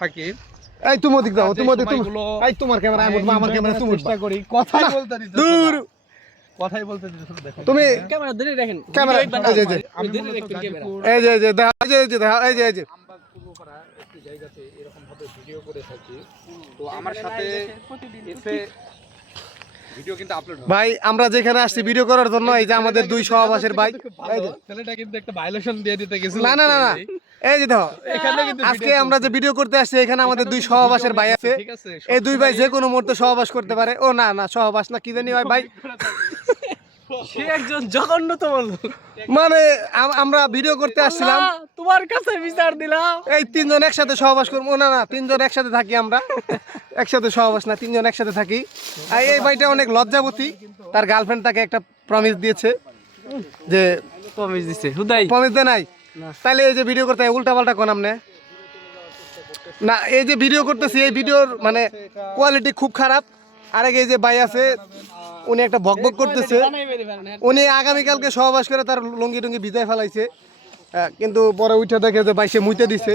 থাকি। এই তুমি ওদিক দাও, তুমি ওদিক, এই তোমার ক্যামেরা আমার ক্যামেরা তুমি চেষ্টা করি কথাই বলতে দিতে। দূর কথাই বলতে দিতে দেখো। তুমি ক্যামেরা ধরে রাখেন, ক্যামেরা এই যে আমি ধরে মূলত রাখবেন ক্যামেরা। গাজীপুর এই যে দেখো, এই যে দেখো, এই যে আমবাগ পূর্বপাড়া একটি জায়গাতে এরকম ভাবে ভিডিও করে থাকি। তো আমার সাথে এসে ভিডিও কিন্তু আপলোড হয়। ভাই আমরা যেখানে আসছি ভিডিও করার জন্য, এই যে আমাদের দুই সহবাসের ভাই, এই যে ছেলেটা কিন্তু একটা ভায়োলেশন দিয়ে দিতে গেছিল। না না না না, এই যে দেখো এখানে কিন্তু আজকে আমরা যে ভিডিও করতে আসছি এখানে আমাদের দুই সহবাসের ভাই আছে। ঠিক আছে। এই দুই ভাই যে কোনো মুহূর্তে সহবাস করতে পারে। ও না না, সহবাস না, কি জানি হয় ভাই, সে একজন জঘন্যতম লোক। মানে আমরা ভিডিও করতে আসছিলাম, তোমার কাছে বিচার দিলাম। এই তিনজন একসাথে সহবাস করবো। না না, তিনজন একসাথে থাকি আমরা, একসাথে সহবাস না, তিনজন একসাথে থাকি। আর এই ভাইটা অনেক লজ্জাবতী, তার গার্লফ্রেন্ড তাকে একটা প্রমিস দিয়েছে যে প্রমিস দিছে হুদাই। প্রমিস দেয় নাই, তাইলে এই যে ভিডিও করতে উল্টা পাল্টা কোন আমনে না, এই যে ভিডিও করতেছি এই ভিডিওর মানে কোয়ালিটি খুব খারাপ। আরেক এই যে ভাই আছে, উনি একটা বকবক করতেছে, উনি আগামীকালকে সহবাস করে তার লুঙ্গি টুঙ্গি ভিজায় ফেলাইছে, কিন্তু পরে উঠে দেখে যে ভাই সে মুইতে দিছে।